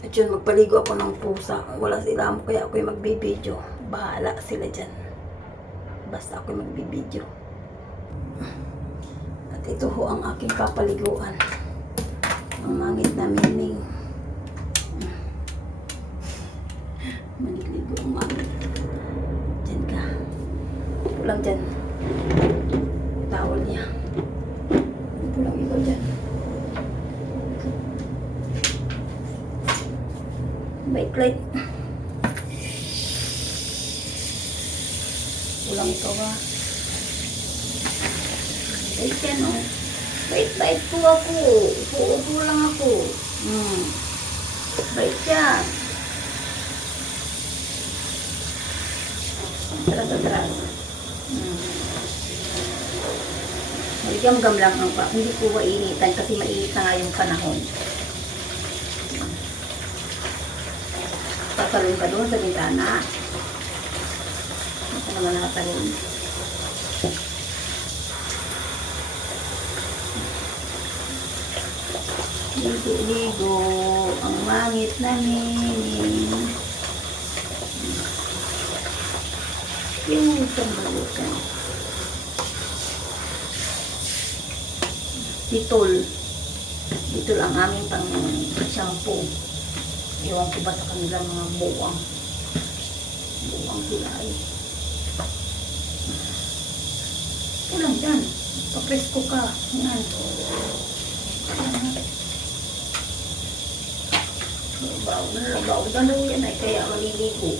At yun, magpaligo ako ng pusa. Wala sila mo, kaya ako'y magbibideo. Bahala sila dyan. Basta ako'y magbibideo. At ito ho ang aking papaliguan. Ang mangit na miming. Maniligo ang mangit. Dyan ka. Ito lang dyan. Tawal niya. Ito lang ikaw dyan. Baiklight. Pulang ikaw ha. Bait yan o. Bait po ako. Uupo lang ako. Bait yan. Atras. Maligam-gam lang ang pa. Hindi po mainitan kasi mainit na nga yung panahon. Patalon ka doon sa bintana. Ito naman nakatalon. Ligo-ligo ang mangit na mingin. Yung isang balutan. Ditol ang aming pang shampoo. Iwan ko ba sa kanila mga buwang. Buwang sila ay. Ulang dyan. Papresko ka. Yan. Labaw. Gano'n yan ay kaya maliligo.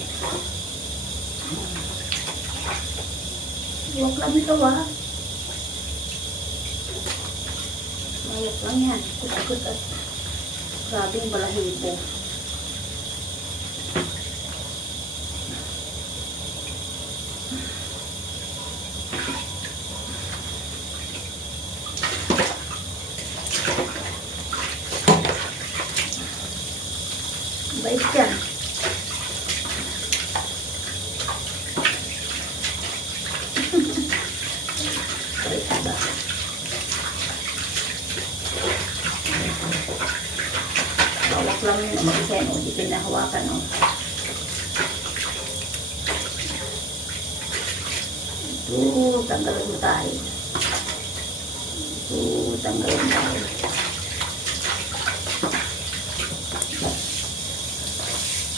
Iwag lang ito ha. Mayok lang yan. Kuskus at grabing balahibo. Bait yan. Bait ba? Hawak lang yun. Mag-isa yun. Hindi pinahawakan. Ito, tanggalin mo tayo. Tanggalin tayo.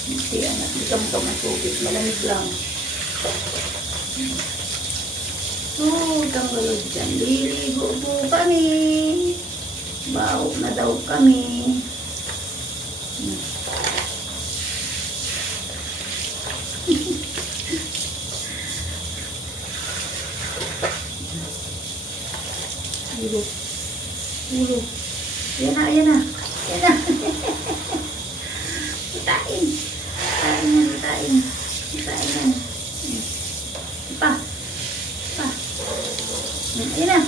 Hindi, anak. Hindi ka mukha ng tubig. Malamig lang. Tanggalin dyan. Liligo po kami. Baho na daw kami. Ulo. Yan na. Itain. Pa. Ayan na.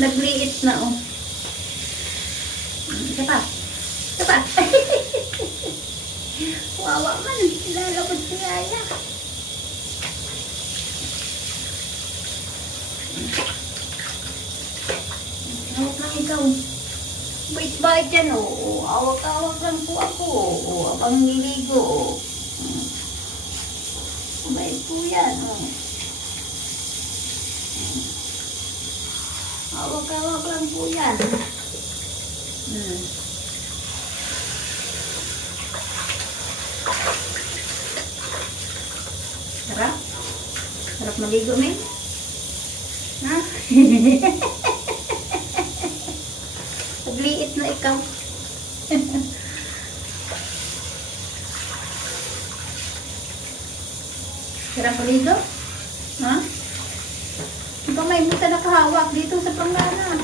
Nagliit na oh. Isa pa. Wawa man. Lalabot si Yaya. Hawak lang ikaw. Bait-bait yan oh. Awak-awak lang po ako. Abang niligo. Bait po yan oh. Awak-awak lang po yan. Sarap maligo, men? Ha? Pagliit na ikaw. Sarap maligo? Ha? Ang kamay mo sa nakahawak dito sa panggana.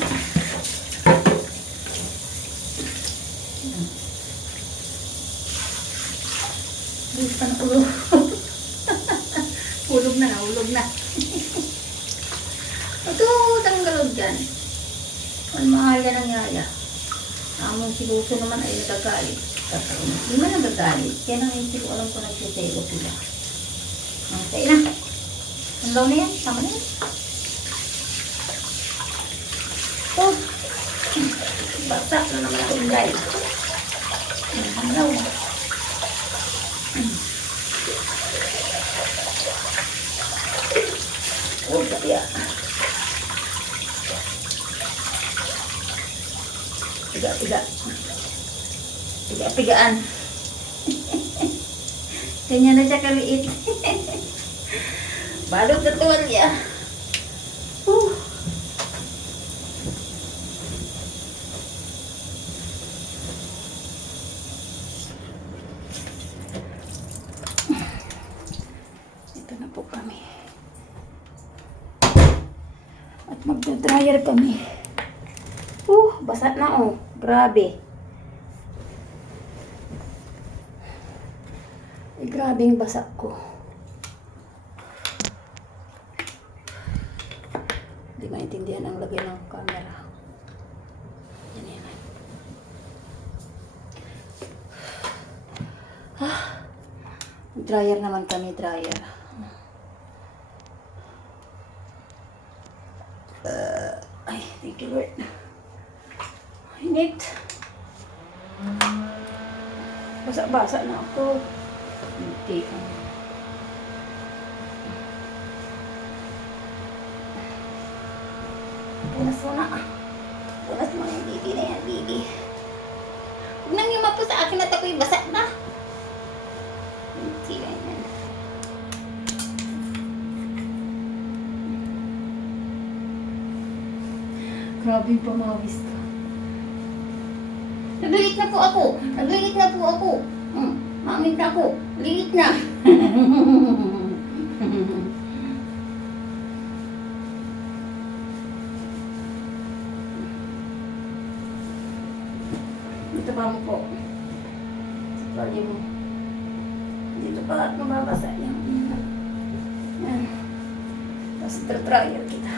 Dito pa na ulo. Hulog na. Ito, tanggalog dyan. Ang mahal yan ang Yaya. Among siluso naman ay nagagalit. Hindi man nagagalit. Kaya nang hindi ko alam kung nagsiselo sila. Kaya na. Ang law na yan. Tama na yan. Oh. Basa na naman ang ulay. Ano? Oh, kaya. Piga. Pigaan. Kanya na siya kaliit. Balot sa tuwalya. Ito na po kami. At magdo-dryer kami. Basa na oh. Grabe. Grabe yung basa ko. Hindi maintindihan ang lagay ng camera. Yan. Dryer naman kami, dryer. Ay, thank you Lord. Init. Basa-basa na ako. Hindi. Punas mo na. Punas mo yung bibi na yan, bibi. Huwag nang yumapo sa akin at ako'y basa na. Hindi na yan. Grabe yung pamawis ka. Naglilit na po ako. Mamit na ako. Liit na. Dito pa mo po. Sakali mo. Dito pa at mababasa yan. Yan. Tapos ito-dryer kita.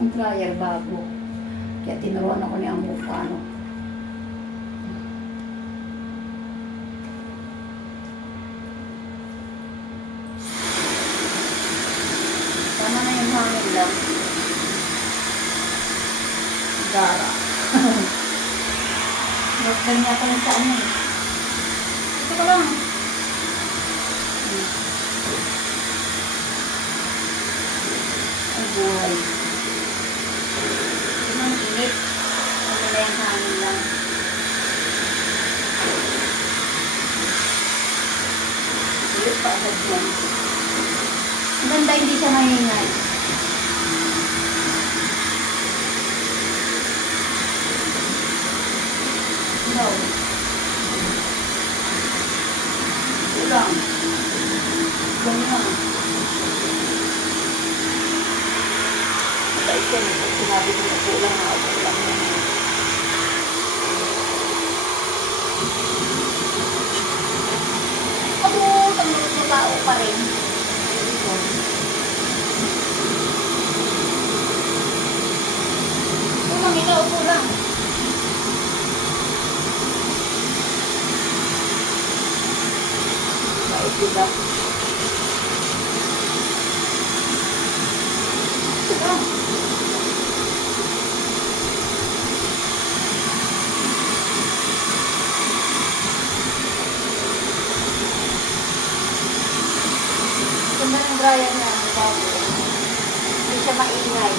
Ang dryer bago. Kaya tinuruan ako niya ang mukha, no? Tama na yung hangin lang. Gara. Nagdan niya pa yung sa ano eh. Ito ko lang. Ang buhay. Ang init. Ano na yung hangin lang. Ulit pa agad yan. Ang ganda hindi siya mahingay. No. Kulang. Ganyan. Kahit yan, sinabi ko na kulang na ako lang na. Tanong na tao pa rin. Kulang, ikaw kulang. Kahit diba? Kulang. Ganda ng dryer na bago. Hindi siya maingay.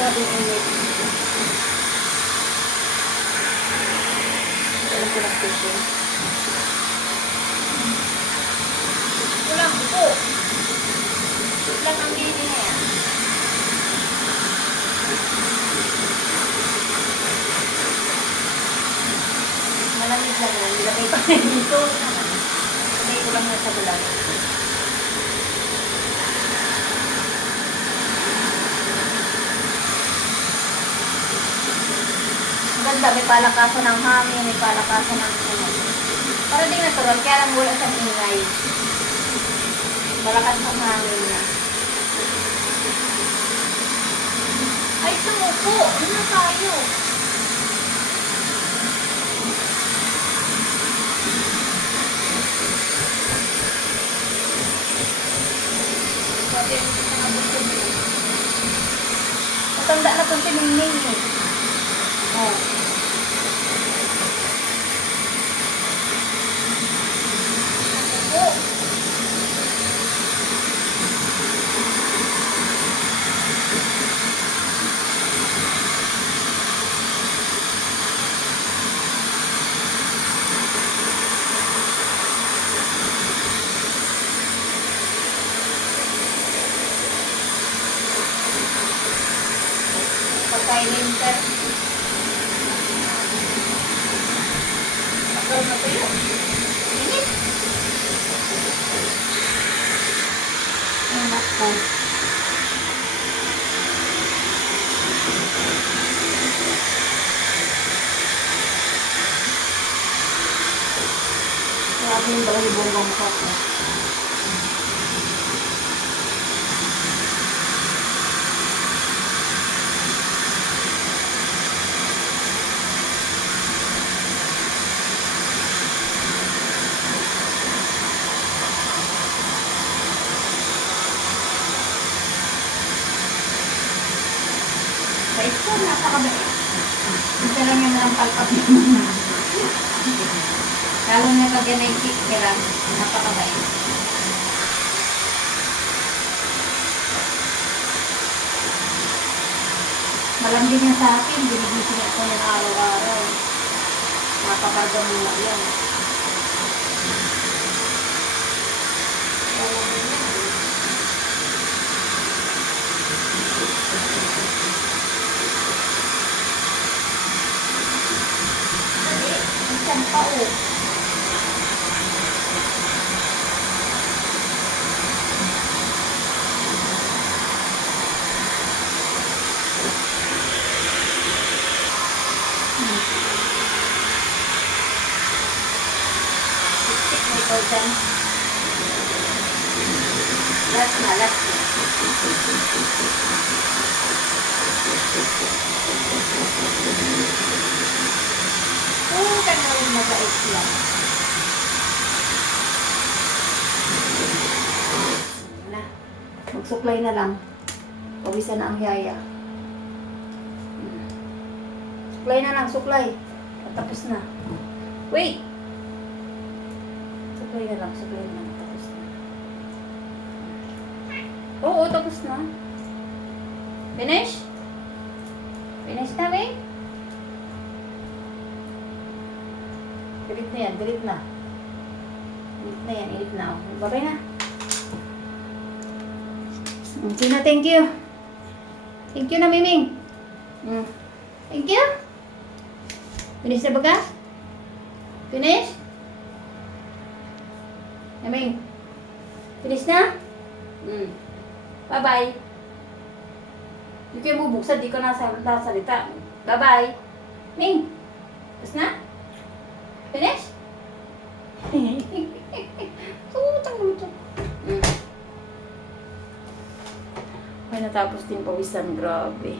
Grabe yung init. Alam ko ng tissue. Kulang ito. Kulang ang bini na yan. Malamig lang yan. Nilagay pa rin dito. Lagay ko lang na sa gulang. Ganda, may palakasan ng hangin, may palakasan ng ano. Para din natural, kaya lang wala siyang ingay. Malakas ang hangin niya. Ay, sumuko! Ano na tayo? Sabi ang gusto nga gusto mo. Matanda na po si Ningning eh. Oh. Oh. Pagkainin sir. Pagkain na tayo. Init. Anak ko. Grabe yung balibong ng mukha ko. Sa ito, napakabait. Ito lang yung nalang palpak niya. Lalo na pag yan ay kikira, napakabait. Malambing niya sa akin, binigising ako ng araw-araw. Nakakarga muna yan. Isang pao. Sik-sik na ikaw dyan. Last na, last na. Kanawin mabait lang. Na, magsuklay na lang. Pawisan na ang yaya. Suklay na lang, suklay. At tapos na. Wait! Suklay na lang, tapos na. Oo, tapos na. Finish? Finish na, Wing? Delete na yan, delete na. Delete na yan, delete na. Babay na. Okay na, thank you. Thank you na, Miming. Thank you. Finish na ba ka? Finish? Miming. Finish na? Bye-bye. Hindi kayo bubuksan, di ka nasalita. Bye-bye. Ming, tapos na? Finish? Tumutang-lutang. May natapos din pawisan. Grabe.